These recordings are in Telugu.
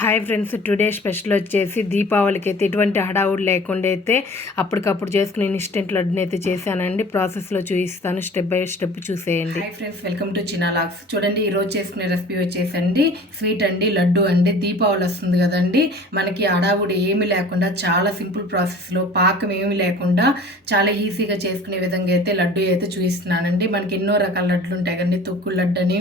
హాయ్ ఫ్రెండ్స్, టుడే స్పెషల్ వచ్చేసి దీపావళికి అయితే ఎటువంటి హడావుడి లేకుండా అయితే అప్పటికప్పుడు చేసుకుని ఇన్స్టెంట్ లడ్డుని అయితే చేశానండి. ప్రాసెస్లో చూపిస్తాను, స్టెప్ బై స్టెప్ చూసేయండి. హాయ్ ఫ్రెండ్స్, వెల్కమ్ టు చినాలాగ్స్. చూడండి, ఈరోజు చేసుకునే రెసిపీ వచ్చేసండి స్వీట్ అండి, లడ్డు అండి. దీపావళి వస్తుంది కదండి, మనకి హడావుడి ఏమీ లేకుండా చాలా సింపుల్ ప్రాసెస్లో, పాకం ఏమీ లేకుండా చాలా ఈజీగా చేసుకునే విధంగా అయితే లడ్డు అయితే చూపిస్తున్నానండి. మనకి ఎన్నో రకాల లడ్లు ఉంటాయి కదండి, తొక్కుడు లడ్డు అని,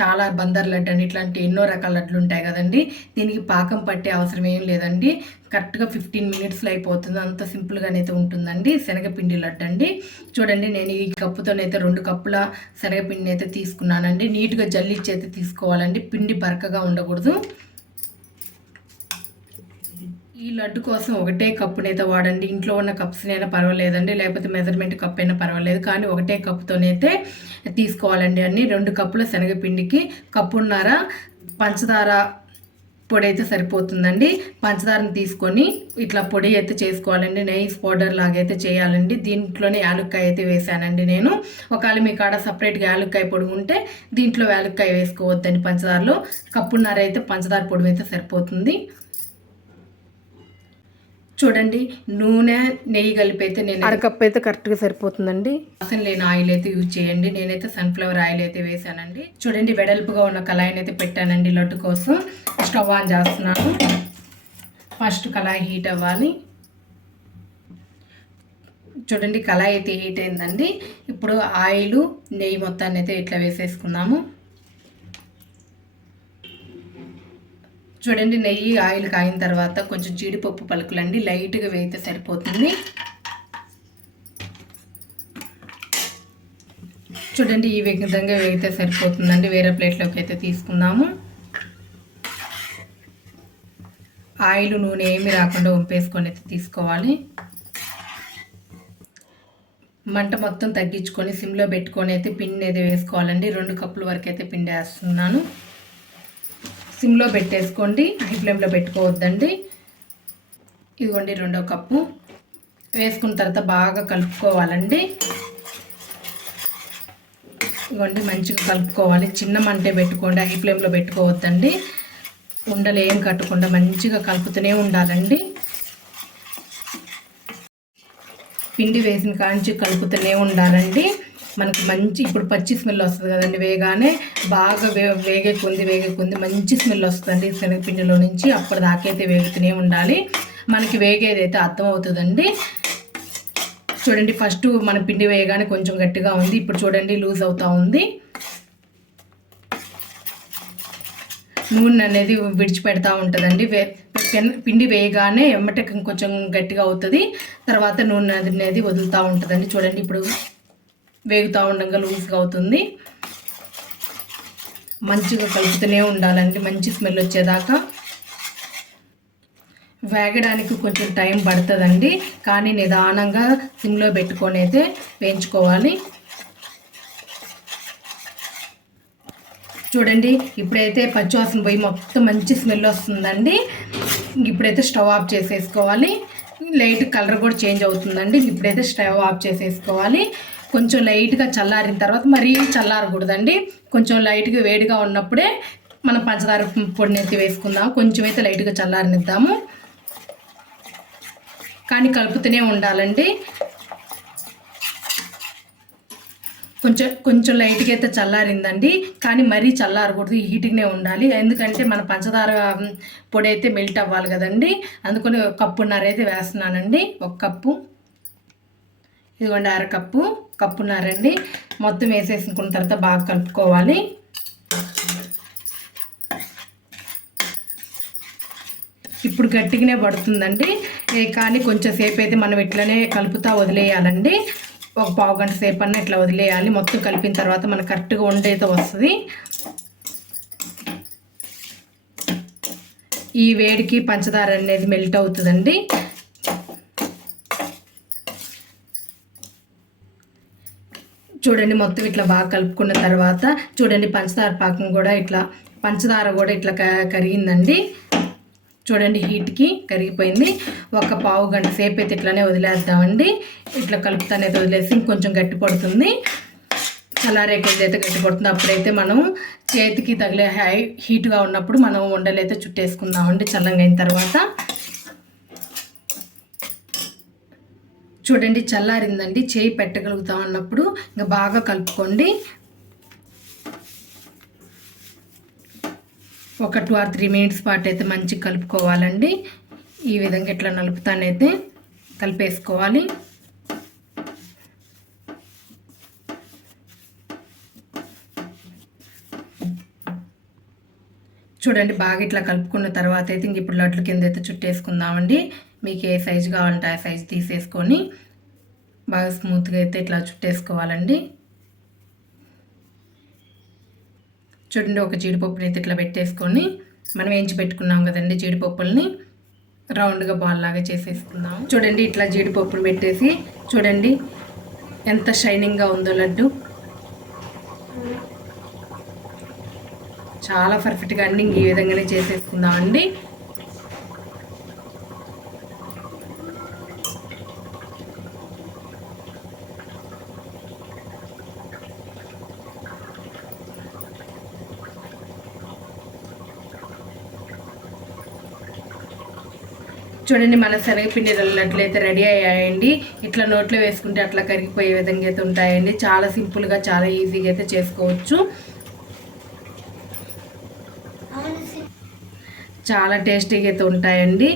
చాలా బందర్ లడ్డు అని, ఇట్లాంటి ఎన్నో రకాల లడ్లు ఉంటాయి కదండి. దీనికి పాకం పట్టే అవసరం ఏం లేదండి, కరెక్ట్గా 15 మినిట్స్లో అయిపోతుంది. అంత సింపుల్గానైతే ఉంటుందండి. శనగపిండి లడ్డు అండి. చూడండి, నేను ఈ కప్పుతోనైతే 2 కప్పుల శనగపిండిని అయితే తీసుకున్నానండి. నీట్గా జల్లిచ్చి అయితే తీసుకోవాలండి, పిండి బరకగా ఉండకూడదు. ఈ లడ్డు కోసం ఒకటే కప్పునైతే వాడండి. ఇంట్లో ఉన్న కప్స్నైనా పర్వాలేదండి, లేకపోతే మెజర్మెంట్ కప్ అయినా పర్వాలేదు, కానీ ఒకటే కప్పుతోనైతే తీసుకోవాలండి. అన్ని 2 కప్పుల శనగపిండికి కప్పున్నర పంచదార పొడి అయితే సరిపోతుందండి. పంచదారని తీసుకొని ఇట్లా పొడి అయితే చేసుకోవాలండి. నైస్ పౌడర్ లాగా అయితే చేయాలండి. దీంట్లోనే యాలుక్కాయ అయితే వేసానండి నేను. ఒకవేళ మీ కాడ సపరేట్గా యాలుక్కాయ పొడి ఉంటే దీంట్లో యాలుక్కాయ వేసుకోవద్దండి. పంచదారలో కప్పున్నర అయితే పంచదార పొడి అయితే సరిపోతుంది. చూడండి, నూనె నెయ్యి కలిపి అయితే నేను అరకప్పు అయితే కరెక్ట్గా సరిపోతుందండి. అసలు లేని ఆయిల్ అయితే యూజ్ చేయండి. నేనైతే సన్ఫ్లవర్ ఆయిల్ అయితే వేసానండి. చూడండి, వెడల్పుగా ఉన్న కళాయిని అయితే పెట్టానండి లడ్డు కోసం. స్టవ్ ఆన్ చేస్తున్నాను. ఫస్ట్ కళాయి హీట్ అవ్వాలి. చూడండి, కళాయి అయితే హీట్ అయిందండి. ఇప్పుడు ఆయిల్ నెయ్యి మొత్తాన్ని అయితే ఇట్లా వేసేసుకున్నాము. చూడండి, నెయ్యి ఆయిల్ కాయిన తర్వాత కొంచెం జీడిపప్పు పలుకులండి లైట్గా వేయితే సరిపోతుంది. చూడండి, ఈ విధంగా వేయితే సరిపోతుందండి. వేరే ప్లేట్లోకి అయితే తీసుకుందాము. ఆయిల్ నూనె ఏమి రాకుండా వంపేసుకొని అయితే తీసుకోవాలి. మంట మొత్తం తగ్గించుకొని సిమ్లో పెట్టుకొని అయితే పిండి అయితే వేసుకోవాలండి. 2 కప్పుల వరకు అయితే పిండి వేస్తున్నాను. సిమ్లో పెట్టేసుకోండి, హై ఫ్లేమ్లో పెట్టుకోవద్దండి. ఇదిగోండి 2వ కప్పు వేసుకున్న తర్వాత బాగా కలుపుకోవాలండి. ఇదిగోండి, మంచిగా కలుపుకోవాలి. చిన్న మంటే పెట్టుకోండి, హై ఫ్లేమ్లో పెట్టుకోవద్దండి. ఉండలు ఏం కట్టకుండా మంచిగా కలుపుతూనే ఉండాలండి. పిండి వేసిన కాంచి కలుపుతూనే ఉండాలండి. మనకి మంచి ఇప్పుడు పచ్చి స్మెల్ వస్తుంది కదండి. వేగానే బాగా వేగే కొంది మంచి స్మెల్ వస్తుంది శనగపిండిలో నుంచి. అప్పుడు దాకైతే వేగుతూనే ఉండాలి. మనకి వేగేదైతే అర్థమవుతుందండి. చూడండి, ఫస్ట్ మన పిండి వేయగానే కొంచెం గట్టిగా ఉంది. ఇప్పుడు చూడండి, లూజ్ అవుతూ ఉంది. నూనె అనేది విడిచిపెడతా ఉంటుందండి. పిండి వేయగానే ఎమ్మటే కొంచెం గట్టిగా అవుతుంది. తర్వాత నూనె అనేది వదులుతూ ఉంటుందండి. చూడండి, ఇప్పుడు వేగుతూ ఉండగా లూజ్గా అవుతుంది. మంచిగా కలుపుతూనే ఉండాలండి, మంచి స్మెల్ వచ్చేదాకా. వేగడానికి కొంచెం టైం పడుతుందండి, కానీ నిదానంగా సిమ్లో పెట్టుకొని అయితే వేయించుకోవాలి. చూడండి, ఇప్పుడైతే పచ్చివాసన పోయి మొత్తం మంచి స్మెల్ వస్తుందండి. ఇప్పుడైతే స్టవ్ ఆఫ్ చేసేసుకోవాలి. లైట్ కలర్ కూడా చేంజ్ అవుతుందండి. ఇప్పుడైతే స్టవ్ ఆఫ్ చేసేసుకోవాలి. కొంచెం లైట్గా చల్లారిన తర్వాత, మరీ చల్లారకూడదండి. కొంచెం లైట్గా వేడిగా ఉన్నప్పుడే మనం పంచదార పొడిని అయితే వేసుకుందాము. కొంచెం అయితే లైట్గా చల్లారనిద్దాము, కానీ కలుపుతూనే ఉండాలండి. కొంచెం లైట్గా అయితే చల్లారిందండి, కానీ మరీ చల్లారకూడదు, హీట్గానే ఉండాలి. ఎందుకంటే మన పంచదార పొడి అయితే మెల్ట్ అవ్వాలి కదండి. అందుకని కప్పున్నర అయితే వేస్తున్నానండి. 1 కప్పు, ఇదిగోండి అరకప్పు, కప్పున్నారండి. మొత్తం వేసేసుకున్న తర్వాత బాగా కలుపుకోవాలి. ఇప్పుడు గట్టిగానే పడుతుందండి, కానీ కొంచెం సేపు అయితే మనం ఇట్లనే కలుపుతా వదిలేయాలండి. 1 పావు గంట సేపు అన్న ఇట్లా వదిలేయాలి. మొత్తం కలిపిన తర్వాత మనకు కరెక్ట్గా వండైతే వస్తుంది. ఈ వేడికి పంచదార అనేది మెల్ట్ అవుతుందండి. చూడండి, మొత్తం ఇట్లా బాగా కలుపుకున్న తర్వాత చూడండి, పంచదార కూడా ఇట్లా కరిగిందండి. చూడండి, హీట్కి కరిగిపోయింది. 1 పావు గంట సేపు అయితే ఇట్లానే వదిలేద్దామండి. ఇట్లా కలుపుతానైతే వదిలేసి ఇంకొంచెం గట్టి పడుతుంది. చల్లారే కొద్ది అయితే గట్టి పడుతుంది. అప్పుడైతే మనం చేతికి తగిలే హీట్గా ఉన్నప్పుడు మనం ఉండలు అయితే చుట్టేసుకుందామండి. చల్లంగా అయిన తర్వాత చూడండి చల్లారిందండి. చేయి పెట్టగలుగుతాం అన్నప్పుడు ఇంకా బాగా కలుపుకోండి. ఒక 2 or 3 minutes పాటు అయితే మంచిగా కలుపుకోవాలండి. ఈ విధంగా ఇట్లా నలుపుతానైతే కలిపేసుకోవాలి. చూడండి బాగా ఇట్లా కలుపుకున్న తర్వాత అయితే ఇంక ఇప్పుడు లడ్లు కింద అయితే చుట్టేసుకుందామండి. మీకు ఏ సైజు కావాలంటే ఆ సైజు తీసేసుకొని బాగా స్మూత్గా అయితే ఇట్లా చుట్టేసుకోవాలండి. చూడండి ఒక జీడిపప్పుని అయితే ఇట్లా పెట్టేసుకొని మనం వేయించి పెట్టుకున్నాం కదండి జీడిపప్పుల్ని రౌండ్గా బాల్ లాగా చేసేసుకుందాం. చూడండి ఇట్లా జీడిపప్పులు పెట్టేసి చూడండి ఎంత షైనింగ్గా ఉందో లడ్డు. చాలా పర్ఫెక్ట్గా అండి. ఈ విధంగానే చేసేసుకుందామండి. చూడండి మన శనగపిండి లడ్లు అయితే రెడీ అయ్యాయండి. ఇట్లా నోట్లో వేసుకుంటే అట్లా కరిగిపోయే విధంగా అయితే ఉంటాయండి. చాలా సింపుల్గా చాలా ఈజీగా అయితే చేసుకోవచ్చు. చాలా టేస్టీగా అయితే ఉంటాయండి.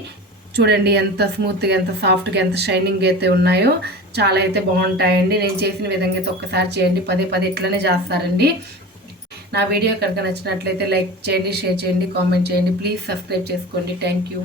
చూడండి ఎంత స్మూత్గా ఎంత సాఫ్ట్గా ఎంత షైనింగ్ అయితే ఉన్నాయో చాలా అయితే బాగుంటాయండి. నేను చేసిన విధంగా అయితే ఒక్కసారి చేయండి. పదే ఇట్లనే చేస్తారండి. నా వీడియో కనుక నచ్చినట్లయితే లైక్ చేయండి, షేర్ చేయండి, కామెంట్ చేయండి. ప్లీజ్ సబ్స్క్రైబ్ చేసుకోండి. Thank you.